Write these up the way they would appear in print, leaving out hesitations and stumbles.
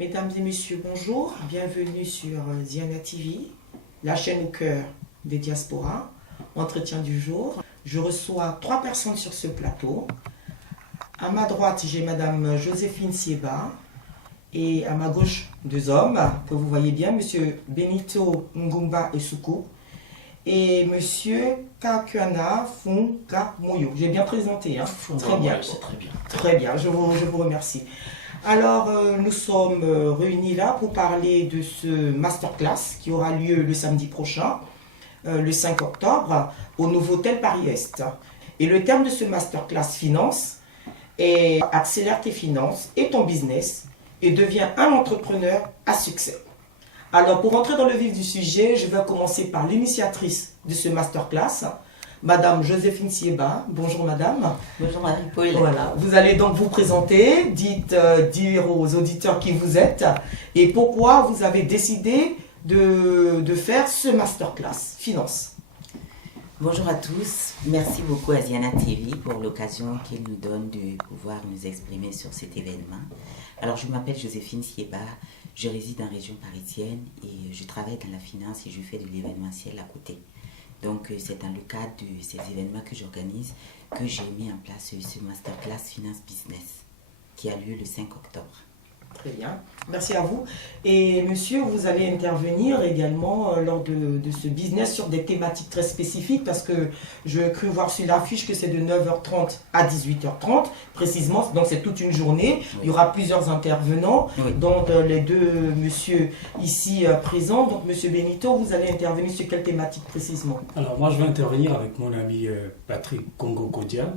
Mesdames et messieurs, bonjour. Bienvenue sur Ziana TV, la chaîne au cœur des diasporas. Entretien du jour. Je reçois 3 personnes sur ce plateau. À ma droite, j'ai Madame Joséphine Sieba. Et à ma gauche, 2 hommes que vous voyez bien, Monsieur Benito Ngumba Esuku et Monsieur Kakuana Funga Moyo. J'ai bien présenté, hein? Très bien. C'est très bien. Très bien, je vous remercie. Alors, nous sommes réunis là pour parler de ce masterclass qui aura lieu le samedi prochain, le 5 octobre, au Novotel Paris-Est. Et le terme de ce masterclass finance est « Accélère tes finances et ton business et deviens un entrepreneur à succès ». Alors, pour entrer dans le vif du sujet, je vais commencer par l'initiatrice de ce masterclass, Madame Joséphine Sieba. Bonjour Madame. Bonjour Marie-Paul. Voilà, vous allez donc vous présenter, dire aux auditeurs qui vous êtes et pourquoi vous avez décidé de faire ce masterclass finance. Bonjour à tous, merci beaucoup à Ziana TV pour l'occasion qu'il nous donne de pouvoir nous exprimer sur cet événement. Alors je m'appelle Joséphine Sieba, je réside en région parisienne et je travaille dans la finance et je fais de l'événementiel à côté. Donc c'est dans le cadre de ces événements que j'organise que j'ai mis en place ce masterclass Finance Business qui a lieu le 5 octobre. Très bien, merci à vous. Et monsieur, vous allez intervenir également lors de ce business sur des thématiques très spécifiques parce que je cru voir sur l'affiche que c'est de 9h30 à 18h30 précisément, donc c'est toute une journée. Oui. Il y aura plusieurs intervenants, oui. Donc les 2 messieurs ici présents. Donc monsieur Benito, vous allez intervenir sur quelle thématique précisément? Alors moi je vais intervenir avec mon ami Patrick Congo-Kodia.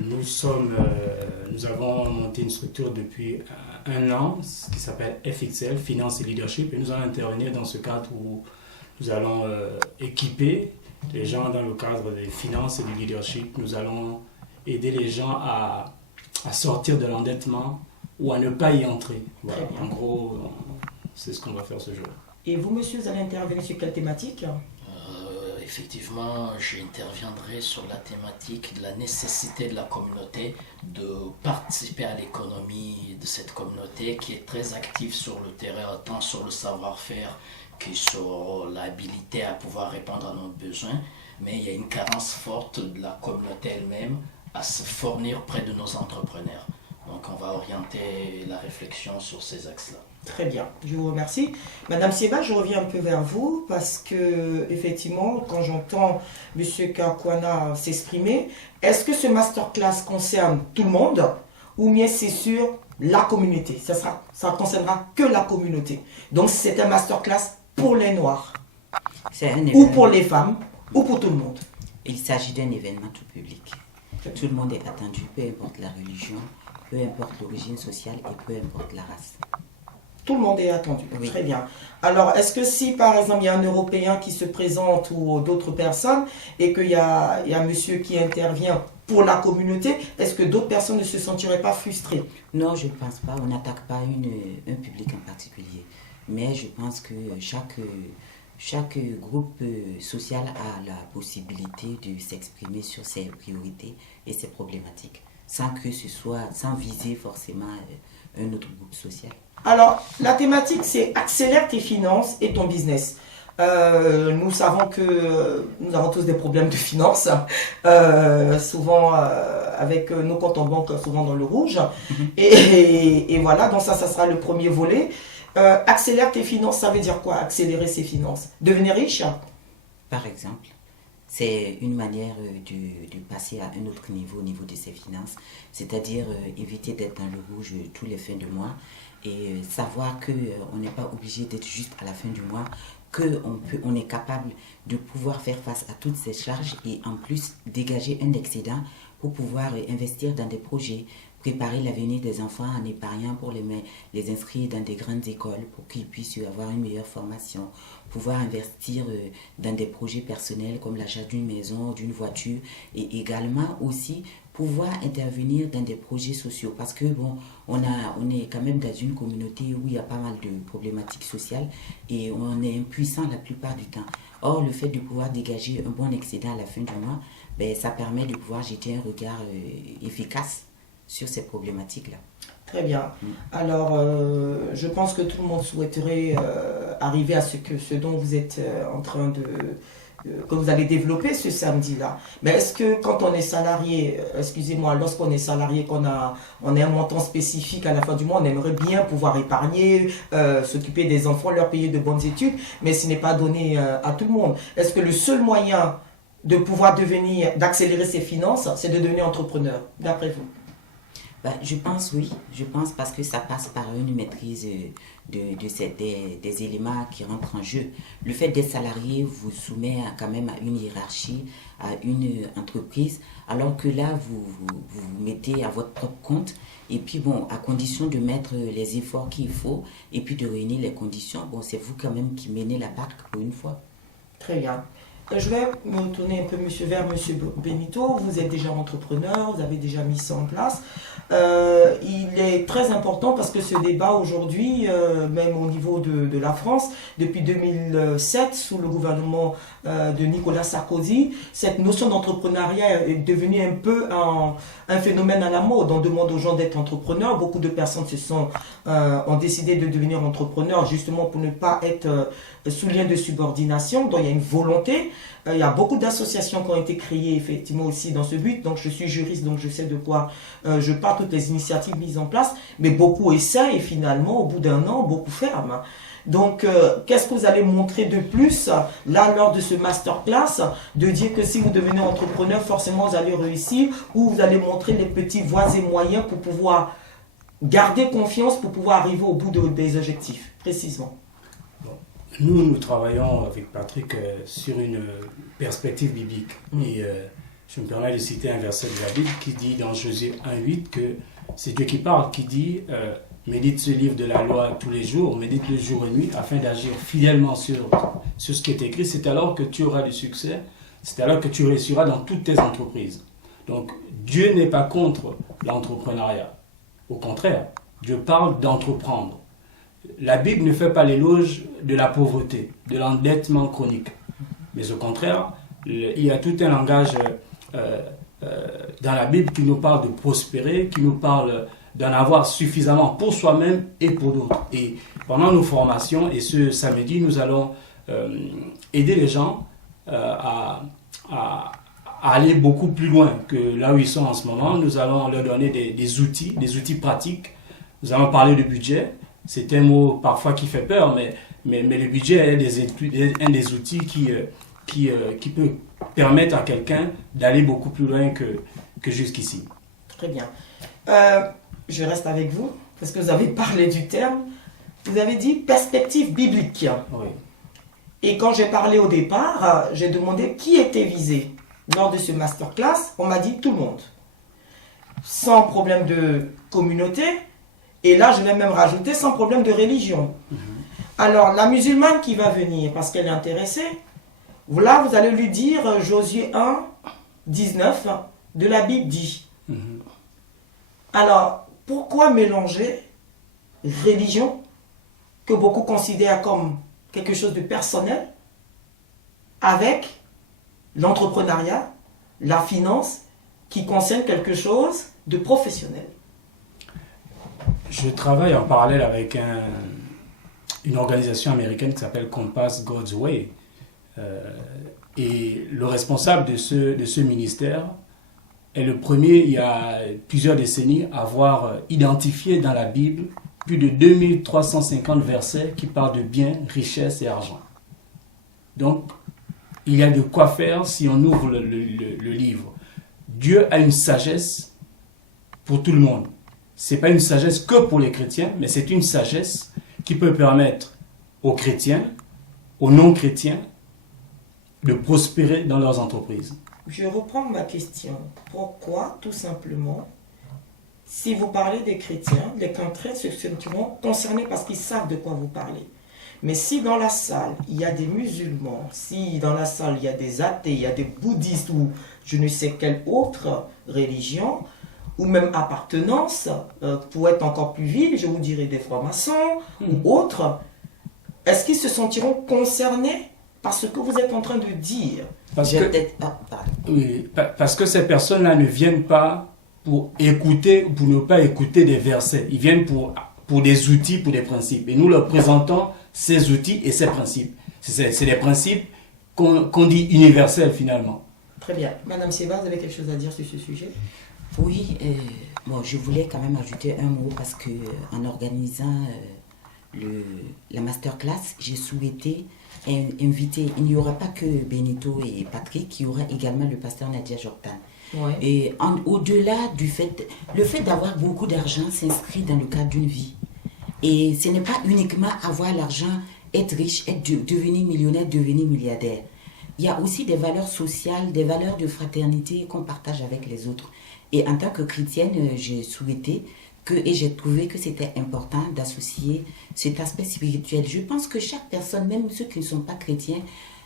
Nous avons monté une structure depuis 1 an qui s'appelle FXL, Finance et Leadership, et nous allons intervenir dans ce cadre où nous allons équiper les gens dans le cadre des finances et du leadership. Nous allons aider les gens à sortir de l'endettement ou à ne pas y entrer. Voilà. En gros, c'est ce qu'on va faire ce jour. Et vous, monsieur, vous allez intervenir sur quelle thématique? Effectivement, j'interviendrai sur la thématique de la nécessité de la communauté de participer à l'économie de cette communauté qui est très active sur le terrain, tant sur le savoir-faire que sur l'habilité à pouvoir répondre à nos besoins. Mais il y a une carence forte de la communauté elle-même à se fournir près de nos entrepreneurs. Donc on va orienter la réflexion sur ces axes-là. Très bien, je vous remercie. Madame Sieba, je reviens un peu vers vous parce que, effectivement, quand j'entends M. Kakwana s'exprimer, est-ce que ce masterclass concerne tout le monde ou bien c'est sur la communauté? Ça concernera que la communauté. Donc c'est un masterclass pour les Noirs ou pour les femmes ou pour tout le monde. Il s'agit d'un événement tout public. Tout le monde est attendu, peu importe la religion, peu importe l'origine sociale et peu importe la race. Tout le monde est attendu. Oui. Très bien. Alors, est-ce que si, par exemple, il y a un Européen qui se présente ou d'autres personnes et qu'il y a un monsieur qui intervient pour la communauté, est-ce que d'autres personnes ne se sentiraient pas frustrées? Non, je ne pense pas. On n'attaque pas un public en particulier. Mais je pense que chaque groupe social a la possibilité de s'exprimer sur ses priorités et ses problématiques, sans viser forcément un autre groupe social. Alors, la thématique, c'est « Accélère tes finances et ton business ». Nous savons que nous avons tous des problèmes de finances, souvent avec nos comptes en banque souvent dans le rouge. Et voilà, donc ça sera le premier volet. Accélère tes finances, ça veut dire quoi, accélérer ses finances? Devenir riche? Par exemple. C'est une manière de passer à un autre niveau, au niveau de ses finances, c'est-à-dire éviter d'être dans le rouge tous les fins de mois et savoir qu'on n'est pas obligé d'être juste à la fin du mois, qu'on est capable de pouvoir faire face à toutes ces charges et en plus dégager un excédent pour pouvoir investir dans des projets, préparer l'avenir des enfants en épargnant pour les inscrire dans des grandes écoles pour qu'ils puissent avoir une meilleure formation, pouvoir investir dans des projets personnels comme l'achat d'une maison, d'une voiture et également aussi pouvoir intervenir dans des projets sociaux parce que bon, on est quand même dans une communauté où il y a pas mal de problématiques sociales et on est impuissant la plupart du temps. Or, le fait de pouvoir dégager un bon excédent à la fin du mois, ben, ça permet de pouvoir jeter un regard efficace sur ces problématiques-là. Très bien. Alors, je pense que tout le monde souhaiterait arriver à ce dont vous êtes en train de... que vous allez développer ce samedi-là. Mais est-ce que quand on est salarié, excusez-moi, lorsqu'on est salarié, on a un montant spécifique à la fin du mois, on aimerait bien pouvoir épargner, s'occuper des enfants, leur payer de bonnes études, mais ce n'est pas donné à tout le monde. Est-ce que le seul moyen de pouvoir d'accélérer ses finances, c'est de devenir entrepreneur, d'après vous? Je pense oui, je pense parce que ça passe par une maîtrise des éléments qui rentrent en jeu. Le fait d'être salarié vous soumet quand même à une hiérarchie, à une entreprise, alors que là vous mettez à votre propre compte et puis bon, à condition de mettre les efforts qu'il faut et puis de réunir les conditions, bon c'est vous quand même qui menez la barque pour une fois. Très bien. Je vais me tourner un peu vers M. Benito. Vous êtes déjà entrepreneur, vous avez déjà mis ça en place. Il est très important parce que ce débat aujourd'hui, même au niveau de la France, depuis 2007, sous le gouvernement de Nicolas Sarkozy, cette notion d'entrepreneuriat est devenue un peu un phénomène à la mode. On demande aux gens d'être entrepreneurs. Beaucoup de personnes ont décidé de devenir entrepreneurs justement pour ne pas être sous lien de subordination. Donc il y a une volonté. Il y a beaucoup d'associations qui ont été créées effectivement aussi dans ce but. Donc je suis juriste, donc je sais de quoi je parle, toutes les initiatives mises en place. Mais beaucoup essaient et finalement, au bout d'un an, beaucoup ferment. Donc, qu'est-ce que vous allez montrer de plus, là, lors de ce masterclass, de dire que si vous devenez entrepreneur, forcément, vous allez réussir, ou vous allez montrer les petits voies et moyens pour pouvoir garder confiance, pour pouvoir arriver au bout des objectifs, précisément. Nous travaillons avec Patrick sur une perspective biblique. Et je me permets de citer un verset de la Bible qui dit dans Josué 1,8 que c'est Dieu qui parle, qui dit médite ce livre de la loi tous les jours, médite le jour et nuit afin d'agir fidèlement sur ce qui est écrit. C'est alors que tu auras du succès, c'est alors que tu réussiras dans toutes tes entreprises. Donc Dieu n'est pas contre l'entrepreneuriat. Au contraire, Dieu parle d'entreprendre. La Bible ne fait pas l'éloge de la pauvreté, de l'endettement chronique. Mais au contraire, il y a tout un langage dans la Bible qui nous parle de prospérer, qui nous parle d'en avoir suffisamment pour soi-même et pour d'autres. Et pendant nos formations, et ce samedi, nous allons aider les gens à aller beaucoup plus loin que là où ils sont en ce moment. Nous allons leur donner des outils pratiques. Nous allons parler de budget. C'est un mot parfois qui fait peur, mais le budget est un des outils qui peut permettre à quelqu'un d'aller beaucoup plus loin que jusqu'ici. Très bien. Je reste avec vous, parce que vous avez parlé du terme. Vous avez dit perspective biblique. Oui. Et quand j'ai parlé au départ, j'ai demandé qui était visé. Lors de ce masterclass, on m'a dit tout le monde. Sans problème de communauté. Et là, je vais même rajouter sans problème de religion. Alors, la musulmane qui va venir, parce qu'elle est intéressée, là, vous allez lui dire Josué 1, 19 de la Bible dit. Alors, pourquoi mélanger religion, que beaucoup considèrent comme quelque chose de personnel, avec l'entrepreneuriat, la finance, qui concerne quelque chose de professionnel? Je travaille en parallèle avec une organisation américaine qui s'appelle Compass God's Way. Et le responsable de ce ministère est le premier, il y a plusieurs décennies, à avoir identifié dans la Bible plus de 2350 versets qui parlent de biens, richesses et argent. Donc, il y a de quoi faire si on ouvre le livre. Dieu a une sagesse pour tout le monde. Ce n'est pas une sagesse que pour les chrétiens, mais c'est une sagesse qui peut permettre aux chrétiens, aux non-chrétiens, de prospérer dans leurs entreprises. Je reprends ma question. Pourquoi, tout simplement, si vous parlez des chrétiens, les chrétiens se sentiront concernés parce qu'ils savent de quoi vous parlez. Mais si dans la salle, il y a des musulmans, si dans la salle, il y a des athées, il y a des bouddhistes ou je ne sais quelle autre religion, ou même appartenance, pour être encore plus vile, je vous dirais des francs-maçons ou autres, est-ce qu'ils se sentiront concernés par ce que vous êtes en train de dire? Parce que ces personnes-là ne viennent pas pour écouter ou pour ne pas écouter des versets. Ils viennent pour des outils, pour des principes. Et nous leur présentons ces outils et ces principes. C'est des principes qu'on dit universels finalement. Très bien. Madame Séba, vous avez quelque chose à dire sur ce sujet? Oui, bon, je voulais quand même ajouter un mot parce que en organisant la masterclass, j'ai souhaité inviter, il n'y aura pas que Benito et Patrick, il y aura également le pasteur Nadia Jordan. Ouais. Et au-delà du fait, le fait d'avoir beaucoup d'argent s'inscrit dans le cadre d'une vie. Et ce n'est pas uniquement avoir l'argent, être riche, devenir millionnaire, devenir milliardaire. Il y a aussi des valeurs sociales, des valeurs de fraternité qu'on partage avec les autres. Et en tant que chrétienne, j'ai souhaité et j'ai trouvé que c'était important d'associer cet aspect spirituel. Je pense que chaque personne, même ceux qui ne sont pas chrétiens,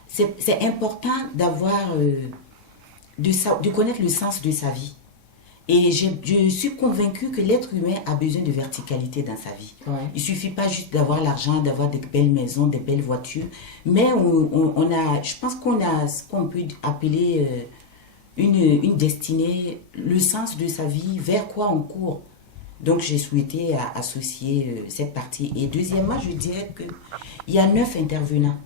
c'est important d'avoir, de connaître le sens de sa vie. Et je suis convaincue que l'être humain a besoin de verticalité dans sa vie. Ouais. Il ne suffit pas juste d'avoir l'argent, d'avoir des belles maisons, des belles voitures, mais je pense qu'on a ce qu'on peut appeler une destinée, le sens de sa vie, vers quoi on court. Donc j'ai souhaité associer cette partie. Et deuxièmement, je dirais qu'il y a 9 intervenants.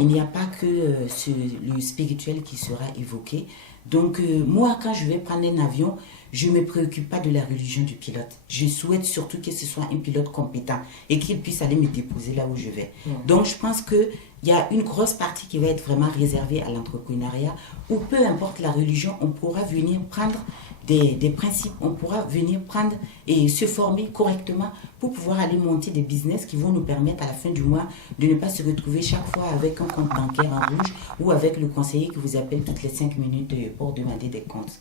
Il n'y a pas que le spirituel qui sera évoqué. Donc moi, quand je vais prendre un avion, je ne me préoccupe pas de la religion du pilote. Je souhaite surtout que ce soit un pilote compétent et qu'il puisse aller me déposer là où je vais. Donc je pense qu'il y a une grosse partie qui va être vraiment réservée à l'entrepreneuriat, où peu importe la religion, on pourra venir prendre des principes, on pourra venir prendre et se former correctement pour pouvoir aller monter des business qui vont nous permettre à la fin du mois de ne pas se retrouver chaque fois avec un compte bancaire en rouge ou avec le conseiller qui vous appelle toutes les 5 minutes pour demander des comptes.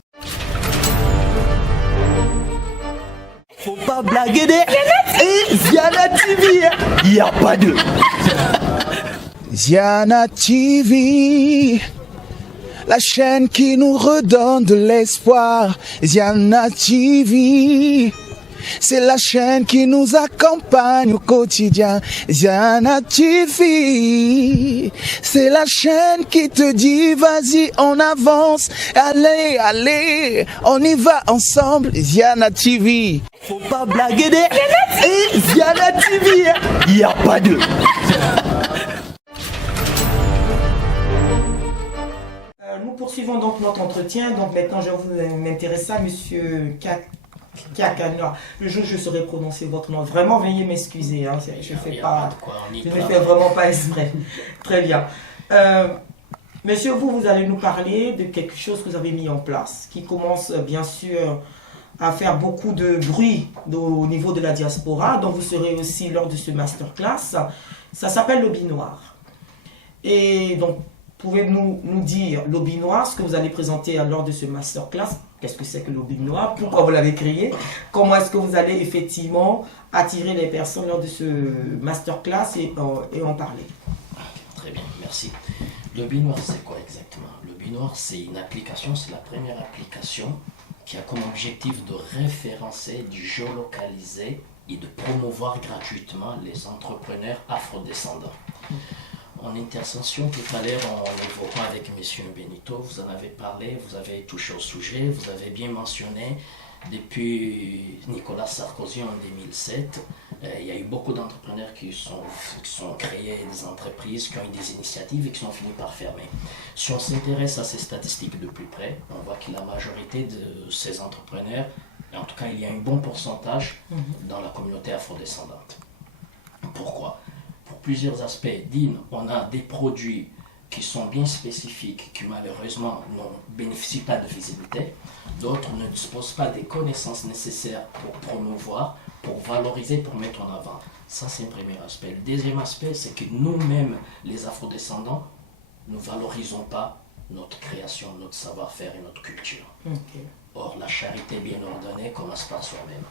Faut pas blaguer Ziana TV, il n'y a pas de Ziana TV, la chaîne qui nous redonne de l'espoir. Ziana TV, c'est la chaîne qui nous accompagne au quotidien. Ziana TV, c'est la chaîne qui te dit vas-y on avance, allez, allez, on y va ensemble. Ziana TV, faut pas blaguer Ziana TV, il n'y a pas de Nous poursuivons donc notre entretien. Donc maintenant, je vous m'intéresser à Monsieur Kakana. Le jour où je saurai prononcer votre nom, vraiment veuillez m'excuser. Hein, je ne fais vraiment pas exprès. Très bien. Monsieur, vous allez nous parler de quelque chose que vous avez mis en place, qui commence bien sûr à faire beaucoup de bruit au niveau de la diaspora. Donc vous serez aussi lors de ce masterclass. Ça s'appelle l'Hobby Noir. Et donc, pouvez-vous nous dire l'Hobby Noir, ce que vous allez présenter lors de ce masterclass? Qu'est-ce que c'est que l'Hobby Noir? Pourquoi vous l'avez créé? Comment est-ce que vous allez effectivement attirer les personnes lors de ce masterclass et en parler? Très bien, merci. L'Hobby Noir, c'est quoi exactement? L'Hobby Noir, c'est une application, c'est la première application qui a comme objectif de référencer, de géolocaliser et de promouvoir gratuitement les entrepreneurs afrodescendants. En intercession tout à l'heure, en évoquant avec M. Benito, vous en avez parlé, vous avez touché au sujet, vous avez bien mentionné, depuis Nicolas Sarkozy en 2007, il y a eu beaucoup d'entrepreneurs qui sont créés des entreprises, qui ont eu des initiatives et qui sont finis par fermer. Si on s'intéresse à ces statistiques de plus près, on voit que la majorité de ces entrepreneurs, en tout cas il y a un bon pourcentage dans la communauté afrodescendante. Pourquoi ? Pour plusieurs aspects. On a des produits qui sont bien spécifiques, qui malheureusement ne bénéficient pas de visibilité. D'autres ne disposent pas des connaissances nécessaires pour promouvoir, pour valoriser, pour mettre en avant. Ça, c'est un premier aspect. Le deuxième aspect, c'est que nous-mêmes, les afrodescendants, ne valorisons pas notre création, notre savoir-faire et notre culture. Okay. Or, la charité bien ordonnée commence par soi-même.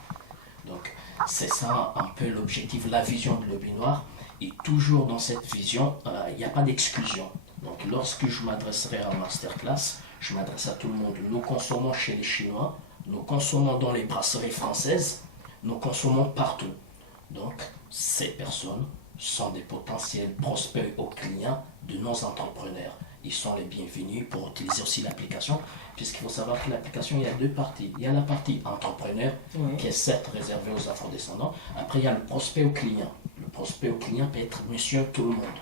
Donc, c'est ça un peu l'objectif, la vision de l'Hobby Noir. Et toujours dans cette vision, il n'y a pas d'exclusion. Donc lorsque je m'adresserai à masterclass, je m'adresse à tout le monde. Nous consommons chez les Chinois, nous consommons dans les brasseries françaises, nous consommons partout. Donc ces personnes sont des potentiels prospects aux clients de nos entrepreneurs. Ils sont les bienvenus pour utiliser aussi l'application, puisqu'il faut savoir que l'application, il y a deux parties. Il y a la partie entrepreneur, qui est certes réservée aux afrodescendants. Après, il y a le prospect au client. Le prospect au client peut être monsieur tout le monde.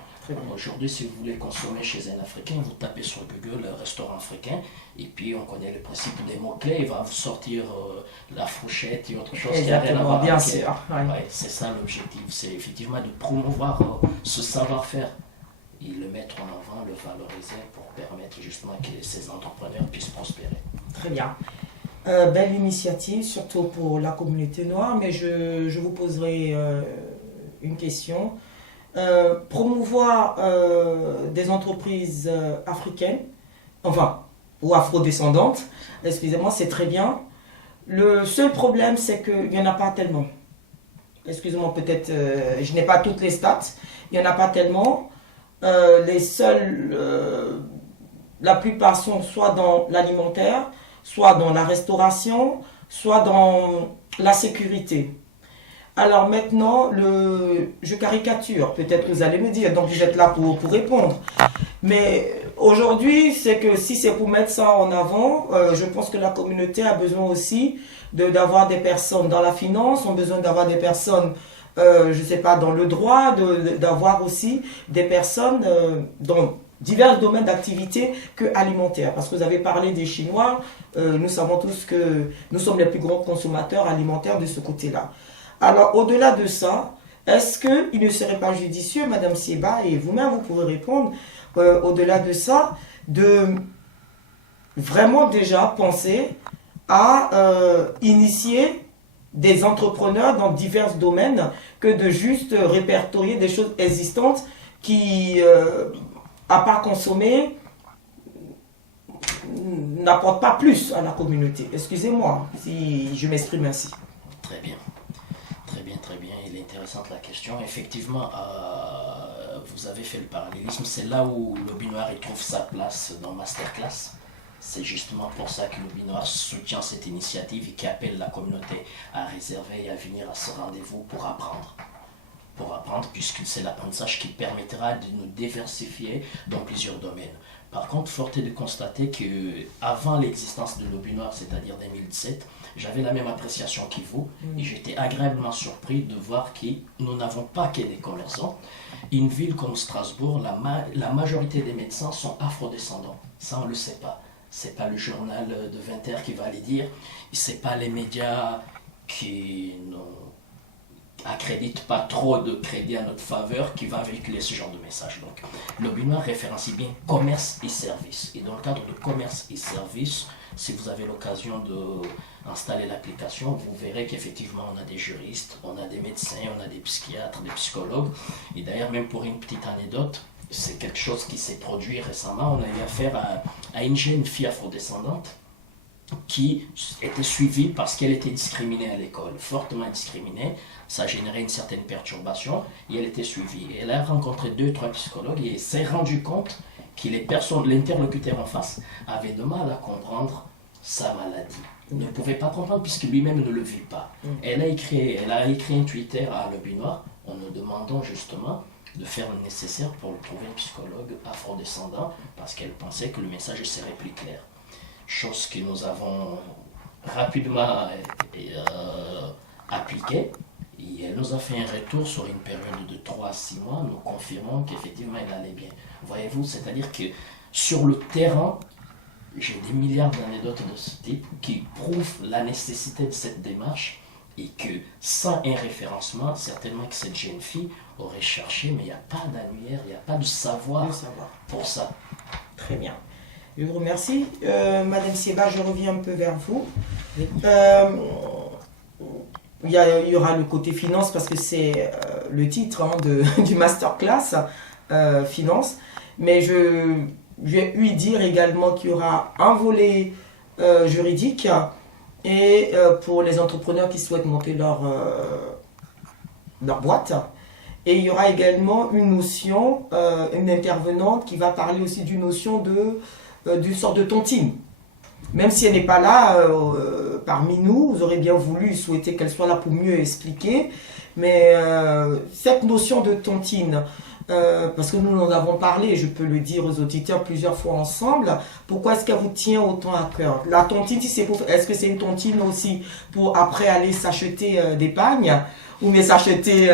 Aujourd'hui, si vous voulez consommer chez un Africain, vous tapez sur Google restaurant africain, et puis on connaît le principe des mots-clés, il va vous sortir la fourchette et autre chose qui a rien à voir. Bien sûr. C'est ça l'objectif, c'est effectivement de promouvoir ce savoir-faire et le mettre en avant, le valoriser pour permettre justement que ces entrepreneurs puissent prospérer. Très bien. Belle initiative, surtout pour la communauté noire, mais je vous poserai une question. Promouvoir des entreprises africaines, enfin, ou afrodescendantes, excusez-moi, c'est très bien. Le seul problème, c'est qu'il n'y en a pas tellement. Excusez-moi, peut-être, je n'ai pas toutes les stats, il n'y en a pas tellement. Les seuls, la plupart sont soit dans l'alimentaire, soit dans la restauration, soit dans la sécurité. Alors maintenant, je caricature, peut-être que vous allez me dire, donc vous êtes là pour répondre. Mais aujourd'hui, c'est que si c'est pour mettre ça en avant, je pense que la communauté a besoin aussi d'avoir des personnes dans la finance, ont besoin d'avoir des personnes, je ne sais pas, dans le droit, d'avoir aussi des personnes dans divers domaines d'activité que alimentaire. Parce que vous avez parlé des Chinois, nous savons tous que nous sommes les plus grands consommateurs alimentaires de ce côté-là. Alors, au-delà de ça, est-ce qu'il ne serait pas judicieux, Madame Sieba, et vous-même, vous pouvez répondre, au-delà de ça, de vraiment déjà penser à initier des entrepreneurs dans divers domaines que de juste répertorier des choses existantes qui, à part consommer, n'apportent pas plus à la communauté. Excusez-moi si je m'exprime ainsi. Très bien. Très bien, il est intéressante la question. Effectivement, vous avez fait le parallélisme, c'est là où Lobby Noir y trouve sa place dans Masterclass. C'est justement pour ça que Lobby Noir soutient cette initiative et qui appelle la communauté à réserver et à venir à ce rendez-vous pour apprendre. Puisque c'est l'apprentissage qui permettra de nous diversifier dans plusieurs domaines. Par contre, fort est de constater qu'avant l'existence de Lobby Noir, c'est-à-dire 2017, j'avais la même appréciation que vous et j'étais agréablement surpris de voir que nous n'avons pas que des commerçants. Une ville comme Strasbourg, la majorité des médecins sont afrodescendants. Ça, on ne le sait pas. Ce n'est pas le journal de 20h qui va le dire. Ce n'est pas les médias qui accréditent pas trop de crédit à notre faveur qui va véhiculer ce genre de message. Donc, Lobby Noir référencie bien commerce et services. Et dans le cadre de commerce et services, si vous avez l'occasion d'installer l'application, vous verrez qu'effectivement on a des juristes, on a des médecins, on a des psychiatres, des psychologues. Et d'ailleurs, même pour une petite anecdote, c'est quelque chose qui s'est produit récemment. On a eu affaire à une jeune fille afrodescendante qui était suivie parce qu'elle était discriminée à l'école, fortement discriminée. Ça a généré une certaine perturbation et elle était suivie. Et elle a rencontré 2-3 psychologues et s'est rendu compte que l'interlocuteur en face avait de mal à comprendre sa maladie. Il ne pouvait pas comprendre puisque lui-même ne le vit pas. Elle a écrit un Twitter à Lobby Noir en nous demandant justement de faire le nécessaire pour trouver un psychologue afrodescendant parce qu'elle pensait que le message serait plus clair. Chose que nous avons rapidement appliquée. Et elle nous a fait un retour sur une période de 3 à 6 mois, nous confirmons qu'effectivement elle allait bien. Voyez-vous, c'est-à-dire que sur le terrain, j'ai des milliards d'anecdotes de ce type qui prouvent la nécessité de cette démarche et que sans un référencement, certainement que cette jeune fille aurait cherché, mais il n'y a pas d'annuaire, il n'y a pas de savoir pour ça. Très bien. Je vous remercie. Madame Sieba, je reviens un peu vers vous. Il y aura le côté finance parce que c'est le titre du masterclass finance. Mais je vais lui dire également qu'il y aura un volet juridique et pour les entrepreneurs qui souhaitent monter leur boîte. Et il y aura également une notion, une intervenante qui va parler aussi d'une notion d'une sorte de tontine. Même si elle n'est pas là parmi nous, vous aurez bien voulu souhaiter qu'elle soit là pour mieux expliquer. Mais cette notion de tontine, parce que nous en avons parlé, je peux le dire aux auditeurs plusieurs fois ensemble, pourquoi est-ce qu'elle vous tient autant à cœur? La tontine, si est-ce que c'est une tontine aussi pour après aller s'acheter des pagnes ou bien s'acheter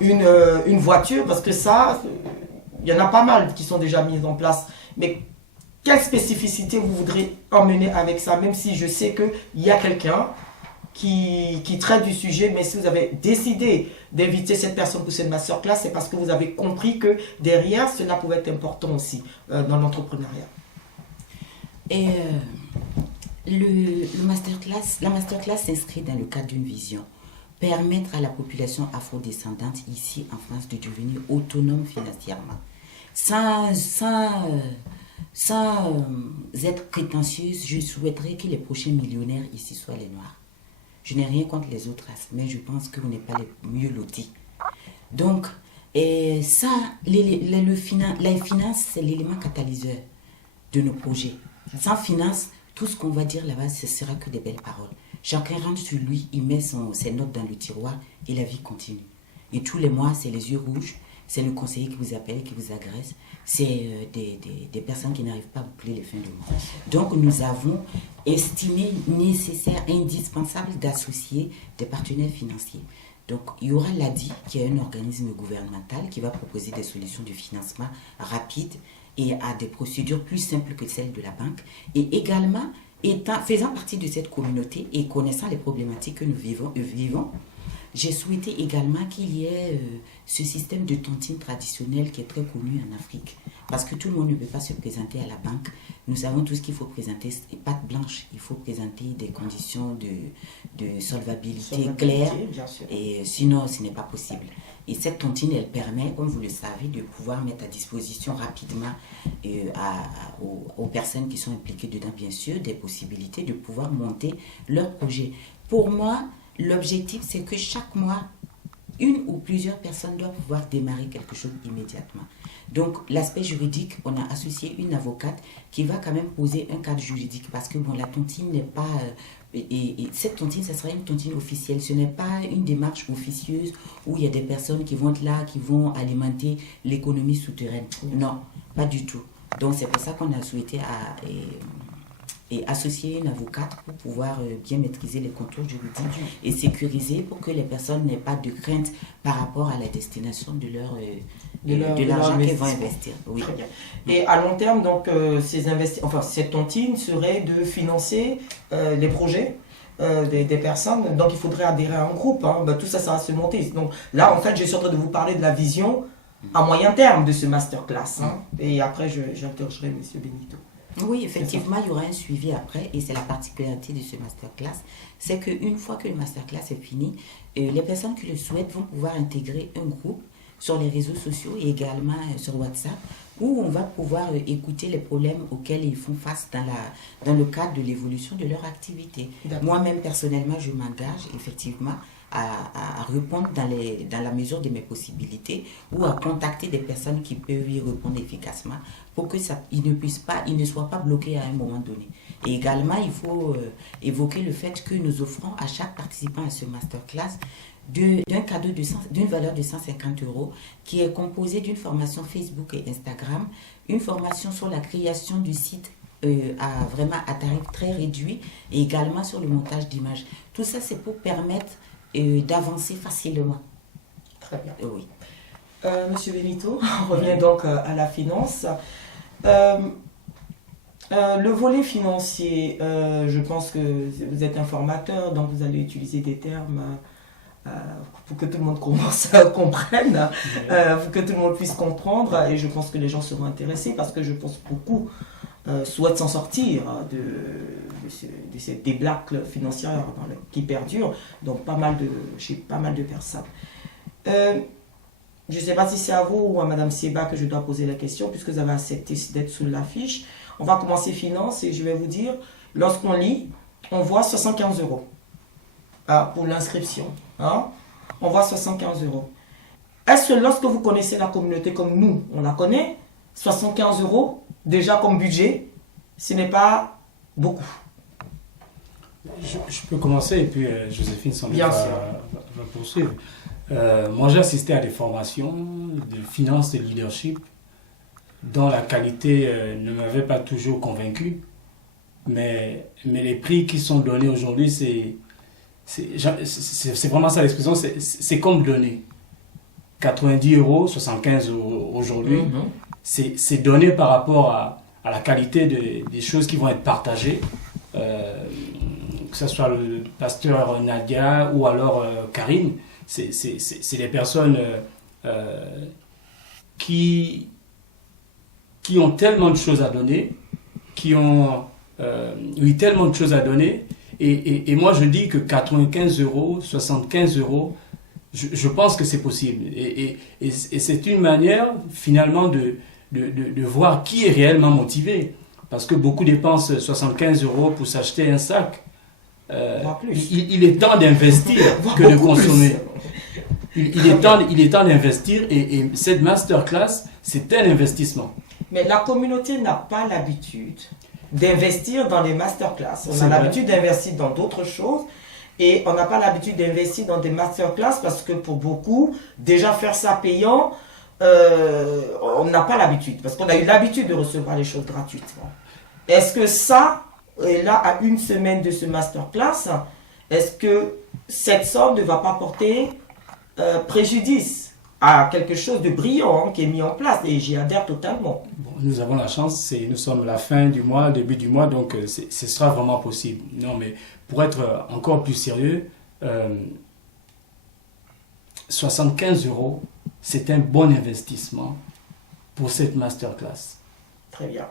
une voiture? Parce que ça, il y en a pas mal qui sont déjà mises en place. Mais quelle spécificité vous voudrez emmener avec ça? Même si je sais qu'il y a quelqu'un qui traite du sujet, mais si vous avez décidé d'inviter cette personne pour cette masterclass, c'est parce que vous avez compris que derrière, cela pouvait être important aussi dans l'entrepreneuriat. Et la masterclass s'inscrit dans le cadre d'une vision. Permettre à la population afrodescendante ici en France de devenir autonome financièrement. Sans être prétentieuse, je souhaiterais que les prochains millionnaires ici soient les Noirs. Je n'ai rien contre les autres races, mais je pense que vous n'êtes pas les mieux lotis. Donc, ça, la finance, c'est l'élément catalyseur de nos projets. Sans finance, tout ce qu'on va dire là-bas, ce sera que des belles paroles. Chacun rentre sur lui, il met ses notes dans le tiroir et la vie continue. Et tous les mois, c'est les yeux rouges, c'est le conseiller qui vous appelle, qui vous agresse, c'est des personnes qui n'arrivent pas à boucler les fins de mois. Donc nous avons estimé nécessaire, indispensable d'associer des partenaires financiers. Donc il y aura l'ADI, qui est un organisme gouvernemental qui va proposer des solutions de financement rapides et à des procédures plus simples que celles de la banque. Et également, faisant partie de cette communauté et connaissant les problématiques que nous vivons, j'ai souhaité également qu'il y ait ce système de tontine traditionnel qui est très connu en Afrique. Parce que tout le monde ne peut pas se présenter à la banque. Nous savons tout ce qu'il faut présenter, patte blanche. Il faut présenter des conditions de solvabilité claires. Et sinon, ce n'est pas possible. Et cette tontine, elle permet, comme vous le savez, de pouvoir mettre à disposition rapidement aux personnes qui sont impliquées dedans, bien sûr, des possibilités de pouvoir monter leur projet. Pour moi, l'objectif, c'est que chaque mois, une ou plusieurs personnes doivent pouvoir démarrer quelque chose immédiatement. Donc, l'aspect juridique, on a associé une avocate qui va quand même poser un cadre juridique parce que bon, la tontine n'est pas... Et cette tontine, ça sera une tontine officielle. Ce n'est pas une démarche officieuse où il y a des personnes qui vont être là, qui vont alimenter l'économie souterraine. Non, pas du tout. Donc, c'est pour ça qu'on a souhaité associer une avocate pour pouvoir bien maîtriser les contours juridiques et sécuriser pour que les personnes n'aient pas de crainte par rapport à la destination de l'argent qu'elles vont investir. Oui. Très bien. Et à long terme, donc, cette tontine serait de financer les projets des personnes. Donc, il faudrait adhérer à un groupe. Hein. Ben, tout ça, ça va se monter. Donc, là, en fait, je suis en train de vous parler de la vision à moyen terme de ce masterclass. Hein. Et après, j'interrogerai M. Benito. Oui, effectivement, il y aura un suivi après et c'est la particularité de ce masterclass. C'est qu'une fois que le masterclass est fini, les personnes qui le souhaitent vont pouvoir intégrer un groupe sur les réseaux sociaux et également sur WhatsApp où on va pouvoir écouter les problèmes auxquels ils font face dans le cadre de l'évolution de leur activité. Moi-même, personnellement, je m'engage effectivement à répondre dans la mesure de mes possibilités ou à contacter des personnes qui peuvent y répondre efficacement pour que il ne soit pas bloqué à un moment donné. Et également, il faut évoquer le fait que nous offrons à chaque participant à ce masterclass d'un cadeau d'une valeur de 150 € qui est composé d'une formation Facebook et Instagram, une formation sur la création du site à tarif très réduit et également sur le montage d'images. Tout ça, c'est pour permettre d'avancer facilement. Très bien. Oui. Monsieur Benito, on revient donc à la finance. Le volet financier, je pense que vous êtes informateur, donc vous allez utiliser des termes pour que tout le monde comprenne, pour que tout le monde puisse comprendre, et je pense que les gens seront intéressés parce que je pense que beaucoup souhaitent s'en sortir de cette débâcle financière qui perdure, donc chez pas mal de personnes. Je ne sais pas si c'est à vous ou à Madame Seba que je dois poser la question, puisque vous avez accepté d'être sous l'affiche. On va commencer finance et je vais vous dire, lorsqu'on lit, on voit 75 € pour l'inscription. Hein? On voit 75 €. Est-ce que lorsque vous connaissez la communauté comme nous, on la connaît, 75 € déjà comme budget, ce n'est pas beaucoup? Je peux commencer et puis Joséphine Bien sûr. va poursuivre. Moi, j'ai assisté à des formations de finance et leadership dont la qualité ne m'avait pas toujours convaincu. Mais les prix qui sont donnés aujourd'hui, c'est vraiment ça l'expression, c'est comme donner. 90 €, 75 € aujourd'hui, c'est donné par rapport à la qualité des choses qui vont être partagées. Que ce soit le pasteur Nadia ou alors Karine, c'est des personnes qui ont tellement de choses à donner, qui ont tellement de choses à donner, et moi je dis que 95 €, 75 €, je pense que c'est possible, et c'est une manière finalement de voir qui est réellement motivé, parce que beaucoup dépensent 75 € pour s'acheter un sac. Il est temps d'investir que de consommer. Il est temps d'investir, et cette masterclass, c'est un investissement. Mais la communauté n'a pas l'habitude d'investir dans les masterclass. On C'est a vrai. l'habitude d'investir dans d'autres choses, et on n'a pas l'habitude d'investir dans des masterclass parce que pour beaucoup, déjà faire ça payant, on n'a pas l'habitude, parce qu'on a eu l'habitude de recevoir les choses gratuitement. Est-ce que ça, et là, à une semaine de ce masterclass, est-ce que cette somme ne va pas porter préjudice à quelque chose de brillant qui est mis en place? Et j'y adhère totalement. Bon, nous avons la chance, nous sommes à la fin du mois, début du mois, donc ce sera vraiment possible. Non, mais pour être encore plus sérieux, 75 €, c'est un bon investissement pour cette masterclass. Très bien.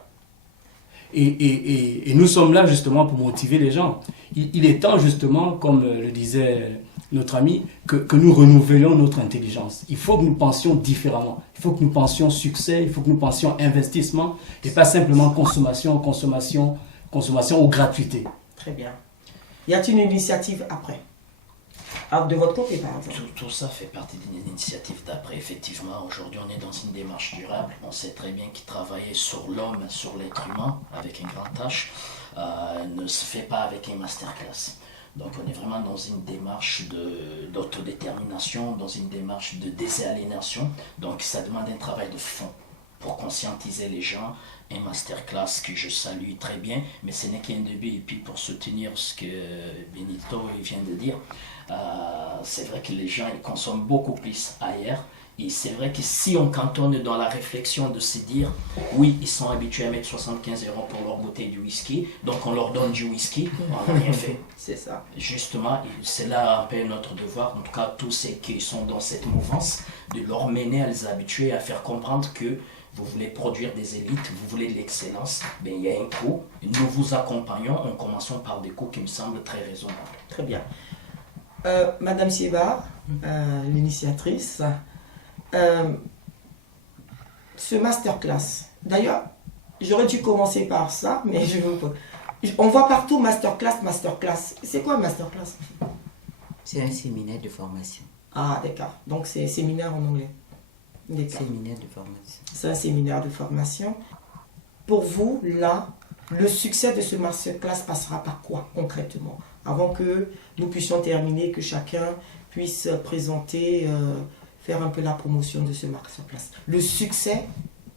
Et nous sommes là justement pour motiver les gens. Il est temps justement, comme le disait notre ami, que nous renouvelions notre intelligence. Il faut que nous pensions différemment. Il faut que nous pensions succès, il faut que nous pensions investissement, et pas simplement consommation ou gratuité. Très bien. Y a-t-il une initiative après? De votre côté, par exemple? Tout ça fait partie d'une initiative d'après. Effectivement, aujourd'hui, on est dans une démarche durable. On sait très bien qu'il travailler sur l'homme, sur l'être humain, avec un grand H, ne se fait pas avec un masterclass. Donc, on est vraiment dans une démarche d'autodétermination, dans une démarche de désaliénation. Donc, ça demande un travail de fond pour conscientiser les gens. Un masterclass que je salue très bien, mais ce n'est qu'un début. Et puis, pour soutenir ce que Benito vient de dire, c'est vrai que les gens ils consomment beaucoup plus ailleurs, et c'est vrai que si on cantonne dans la réflexion de se dire oui, ils sont habitués à mettre 75 € pour leur bouteille de whisky, donc on leur donne du whisky, on n'a rien fait. C'est ça. Justement, c'est là un peu notre devoir, en tout cas tous ceux qui sont dans cette mouvance, de leur mener à les habituer à faire comprendre que vous voulez produire des élites, vous voulez de l'excellence, ben, il y a un coût, nous vous accompagnons en commençant par des coûts qui me semblent très raisonnables. Très bien. Madame Sieba, l'initiatrice, ce masterclass, d'ailleurs, j'aurais dû commencer par ça, mais on voit partout masterclass. C'est quoi un masterclass? C'est un séminaire de formation. Ah, d'accord. Donc c'est séminaire en anglais. D'accord. Séminaire de formation. C'est un séminaire de formation. Pour vous, là, le succès de ce masterclass passera par quoi concrètement? Avant que nous puissions terminer, que chacun puisse présenter, faire un peu la promotion de ce masterclass. Le succès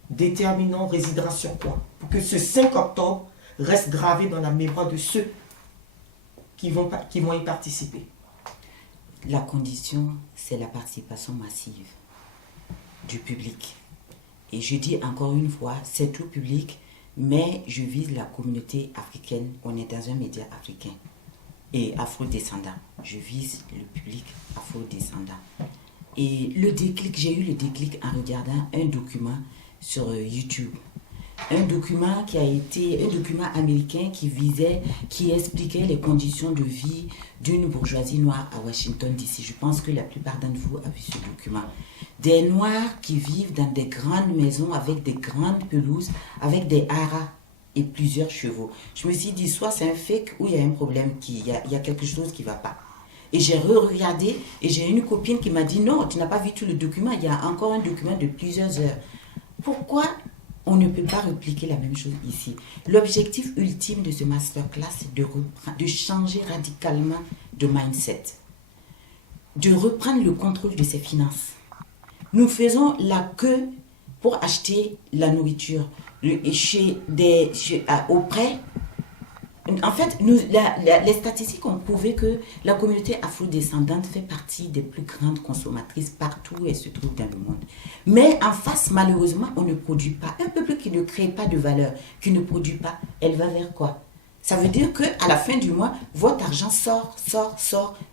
déterminant résidera sur quoi? Pour que ce 5 octobre reste gravé dans la mémoire de ceux qui vont y participer. La condition, c'est la participation massive du public. Et je dis encore une fois, c'est tout public, mais je vise la communauté africaine. On est dans un média africain et afro-descendant. Je vise le public afro-descendant. Et le déclic, j'ai eu le déclic en regardant un document sur YouTube. Un document américain qui expliquait les conditions de vie d'une bourgeoisie noire à Washington DC. Je pense que la plupart d'entre vous ont vu ce document. Des Noirs qui vivent dans des grandes maisons avec des grandes pelouses, avec des haras et plusieurs chevaux. Je me suis dit, soit c'est un fake ou il y a un problème, il y a quelque chose qui ne va pas. Et j'ai regardé et j'ai une copine qui m'a dit, non, tu n'as pas vu tout le document, il y a encore un document de plusieurs heures. Pourquoi on ne peut pas répliquer la même chose ici. L'objectif ultime de ce masterclass, c'est de changer radicalement de mindset, de reprendre le contrôle de ses finances. Nous faisons la queue pour acheter la nourriture auprès. En fait, les statistiques ont prouvé que la communauté afrodescendante fait partie des plus grandes consommatrices partout où elle se trouve dans le monde. Mais en face, malheureusement, on ne produit pas. Un peuple qui ne crée pas de valeur, qui ne produit pas, elle va vers quoi? Ça veut dire qu'à la fin du mois, votre argent sort,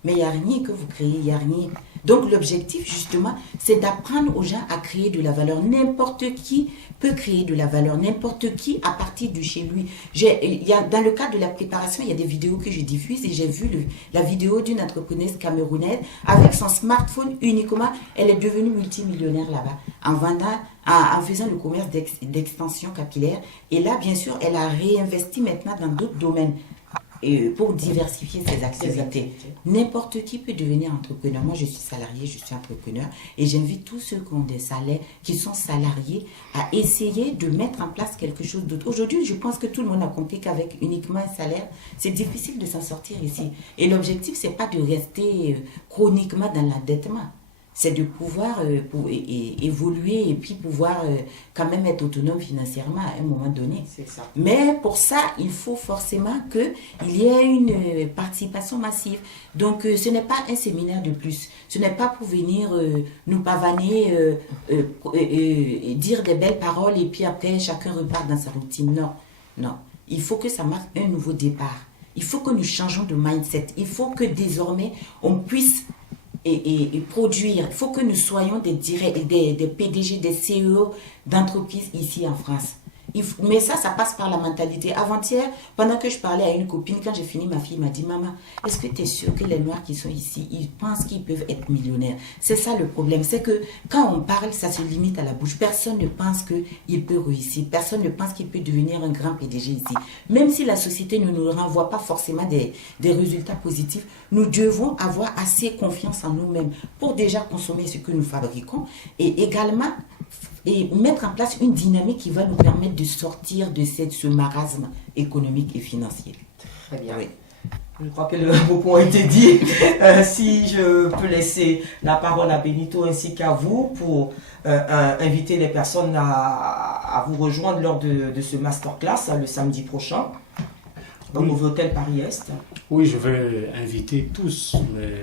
mais il n'y a rien que vous créez, il n'y a rien. Donc l'objectif, justement, c'est d'apprendre aux gens à créer de la valeur. N'importe qui peut créer de la valeur, n'importe qui à partir de chez lui. Dans le cadre de la préparation, il y a des vidéos que je diffuse et j'ai vu la vidéo d'une entrepreneuse camerounaise avec son smartphone uniquement. Elle est devenue multimillionnaire là-bas en faisant le commerce d'extension capillaire. Et là, bien sûr, elle a réinvesti maintenant dans d'autres domaines pour diversifier ses activités. N'importe qui peut devenir entrepreneur. Moi, je suis salarié, je suis entrepreneur et j'invite tous ceux qui ont des salaires, qui sont salariés, à essayer de mettre en place quelque chose d'autre. Aujourd'hui, je pense que tout le monde a compris qu'avec uniquement un salaire, c'est difficile de s'en sortir ici. Et l'objectif, c'est pas de rester chroniquement dans l'endettement. C'est de pouvoir évoluer et puis pouvoir quand même être autonome financièrement à un moment donné. C'est ça. Mais pour ça, il faut forcément qu'il y ait une participation massive. Donc, ce n'est pas un séminaire de plus. Ce n'est pas pour venir nous pavaner, dire des belles paroles et puis après, chacun repart dans sa routine. Non, non. Il faut que ça marque un nouveau départ. Il faut que nous changeons de mindset. Il faut que désormais, on puisse et produire. Il faut que nous soyons des PDG, des CEO d'entreprises ici en France. Mais ça passe par la mentalité. Avant-hier, pendant que je parlais à une copine, quand j'ai fini, ma fille m'a dit « Maman, est-ce que tu es sûre que les Noirs qui sont ici, ils pensent qu'ils peuvent être millionnaires ?» C'est ça le problème. C'est que quand on parle, ça se limite à la bouche. Personne ne pense qu'il peut réussir. Personne ne pense qu'il peut devenir un grand PDG ici. Même si la société ne nous renvoie pas forcément des résultats positifs, nous devons avoir assez confiance en nous-mêmes pour déjà consommer ce que nous fabriquons et également mettre en place une dynamique qui va nous permettre de sortir de ce marasme économique et financier. Très bien. Oui. Je crois que beaucoup ont été dit. Si je peux laisser la parole à Benito ainsi qu'à vous pour inviter les personnes à vous rejoindre lors de ce masterclass le samedi prochain au Nouveau Hôtel Paris-Est. Oui, je vais inviter tous,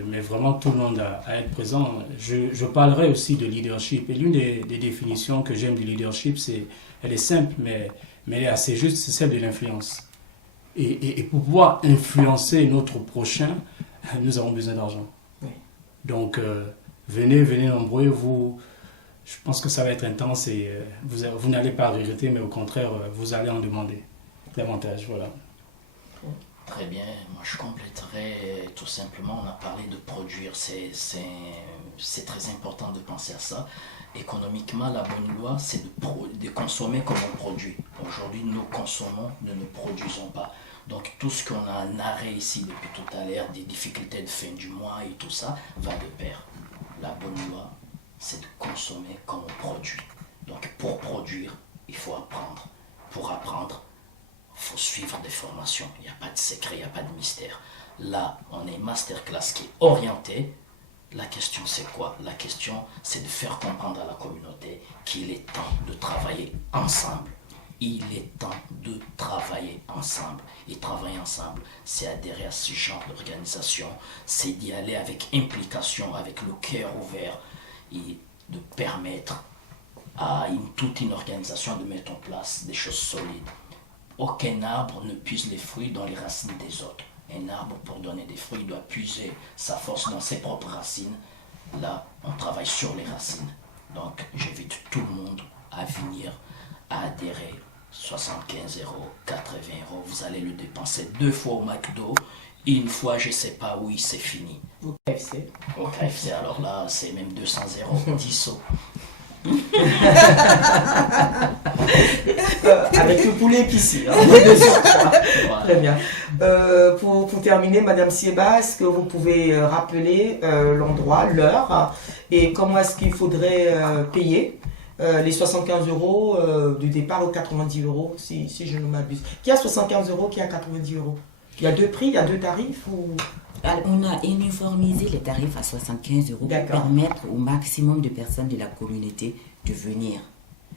mais vraiment tout le monde à être présent. Je parlerai aussi de leadership. Et l'une des définitions que j'aime du leadership, elle est simple, mais elle est assez juste, c'est celle de l'influence. Et pour pouvoir influencer notre prochain, nous avons besoin d'argent. Oui. Donc, venez nombreux. Je pense que ça va être intense et vous n'allez pas regretter, mais au contraire, vous allez en demander davantage. Voilà. Très bien, moi je compléterai tout simplement, on a parlé de produire, c'est très important de penser à ça. Économiquement, la bonne loi, c'est de consommer comme on produit. Aujourd'hui, nous consommons, nous ne produisons pas. Donc tout ce qu'on a en arrêt ici depuis tout à l'heure, des difficultés de fin du mois et tout ça, va de pair. La bonne loi, c'est de consommer comme on produit. Donc pour produire, il faut apprendre. Pour apprendre, il faut suivre des formations. Il n'y a pas de secret, il n'y a pas de mystère. Là, on est masterclass qui est orienté. La question, c'est quoi? La question, c'est de faire comprendre à la communauté qu'il est temps de travailler ensemble. Il est temps de travailler ensemble. Et travailler ensemble, c'est adhérer à ce genre d'organisation, c'est d'y aller avec implication, avec le cœur ouvert et de permettre à toute une organisation de mettre en place des choses solides. Aucun arbre ne puise les fruits dans les racines des autres. Un arbre, pour donner des fruits, doit puiser sa force dans ses propres racines. Là, on travaille sur les racines. Donc, j'invite tout le monde à venir, à adhérer. 75 €, 80 €, vous allez le dépenser 2 fois au McDo. Une fois, je ne sais pas où, c'est fini. Au KFC. Au KFC, alors là, c'est même 200 €, 10 sauts. Avec le poulet épicé. Hein. Voilà. Très bien. Pour terminer, Madame Sieba, est-ce que vous pouvez rappeler l'endroit, l'heure et comment est-ce qu'il faudrait payer les 75 euros du départ aux 90 euros, si je ne m'abuse. Qui a 75 euros, qui a 90 euros? Il y a deux prix, il y a deux tarifs ou... Alors, on a uniformisé les tarifs à 75 euros pour permettre au maximum de personnes de la communauté de venir.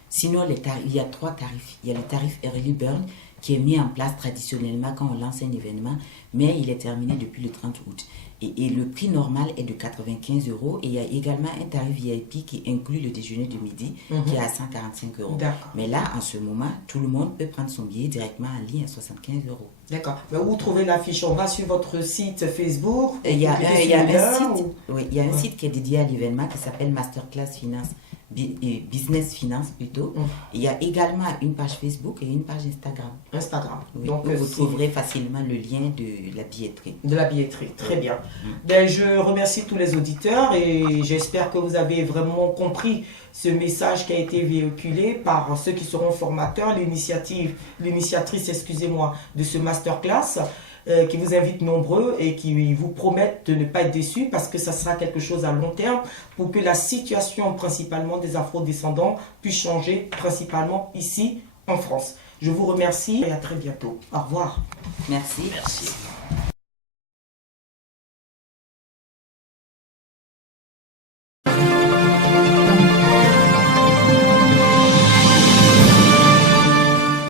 Sinon, il y a trois tarifs. Il y a le tarif Early Bird qui est mis en place traditionnellement quand on lance un événement, mais il est terminé depuis le 30 août. Et le prix normal est de 95 euros. Et il y a également un tarif VIP qui inclut le déjeuner de midi qui est à 145 euros. Mais là, en ce moment, tout le monde peut prendre son billet directement en ligne à 75 euros. D'accord. Mais où trouver l'affiche? On va sur votre site Facebook? Il y a un site qui est dédié à l'événement qui s'appelle Masterclass Finance. Business Finance plutôt. Il y a également une page Facebook et une page Instagram. Oui. Donc vous trouverez facilement le lien de la billetterie. De la billetterie, très bien. Ben, je remercie tous les auditeurs et j'espère que vous avez vraiment compris ce message qui a été véhiculé par ceux qui seront formateurs, l'initiatrice, excusez-moi, de ce masterclass. Qui vous invitent nombreux et qui vous promettent de ne pas être déçus parce que ça sera quelque chose à long terme pour que la situation principalement des afro-descendants puisse changer principalement ici en France. Je vous remercie et à très bientôt. Au revoir. Merci. Merci.